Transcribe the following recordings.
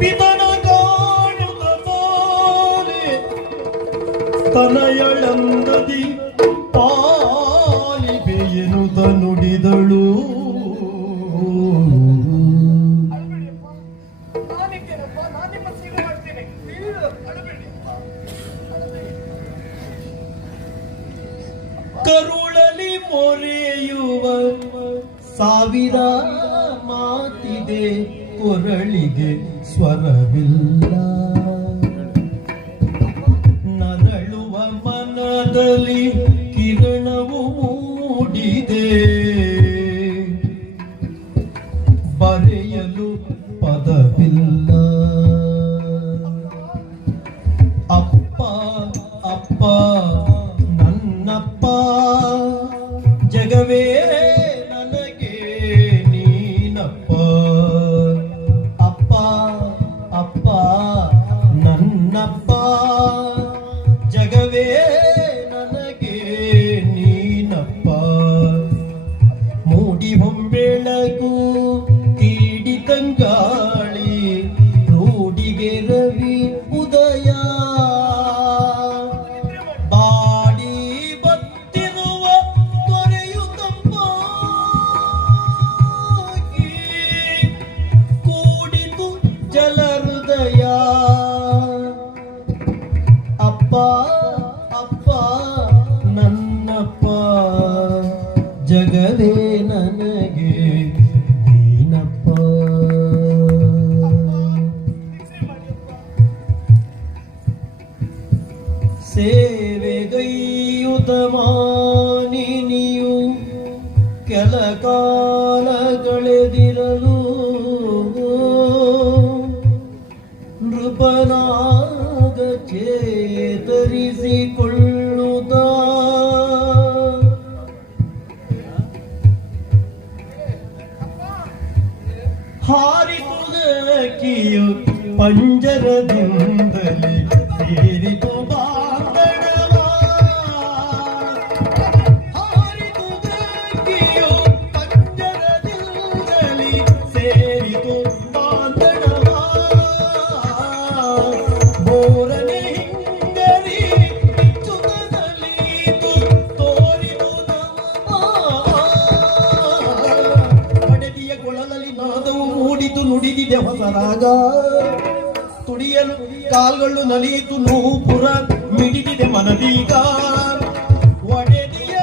ಪಿತನ ಕಾಣುತ್ತ ಬಾಲೆ ತನಯಳಂದದಿ ಪಾಲಿಬೆ ಎನ್ನುತ್ತ ನುಡಿದಳು. ಕರುಳಲಿ ಮೊರೆಯುವ ಸಾವಿರ ಮಾತಿದೆ. ಕೊರಳಿಗೆ ಸ್ವರವಿಲ್ಲ. ನರಳುವ ಮನದಲ್ಲಿ ಕಿರಣವು ಮೂಡಿದೆ. ಬರೆಯಲು ಪದವಿಲ್ಲ. ಅಪ್ಪ ಅಪ್ಪ ನನ್ನಪ್ಪ ಜಗವೇ ನನಗೆ ನೀನಪ್ಪ. ಜಗವೇ ನನಗೆ ನೀನಪ್ಪ. ಮೂಡಿ ಹೊಂಬೆಳಗು ಜಗವೇ ನನಗೆ ನೀನಪ್ಪ ಸೇವೆಗೈಯುತ ಮಾನಿನಿಯು ಕೆಲ ಕಾಲ ಕಳೆದಿರಲು ಹಾರಿತುದಕಿಯು ಪಂಜರದಿಂದಲೇ ಸೇರಿತು ಮೂಡಿತು ನುಡಿದಿದೆ ಹೊಸ ರಾಗ. ತುಡಿಯಲು ಕಾಲ್ಗಳು ನಲಿಯಿತು ನೂಪುರ ಮಿಡಿದಿದೆ ಮನದೀಗ. ಒಡೆದಿಯ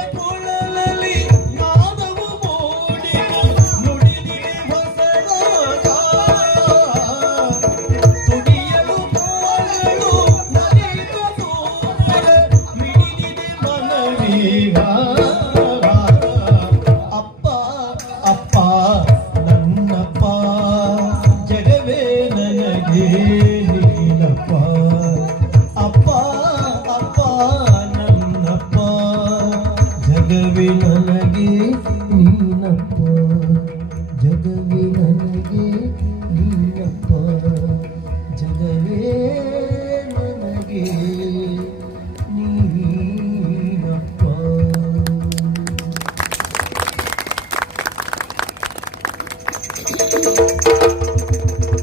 ನನಗೆ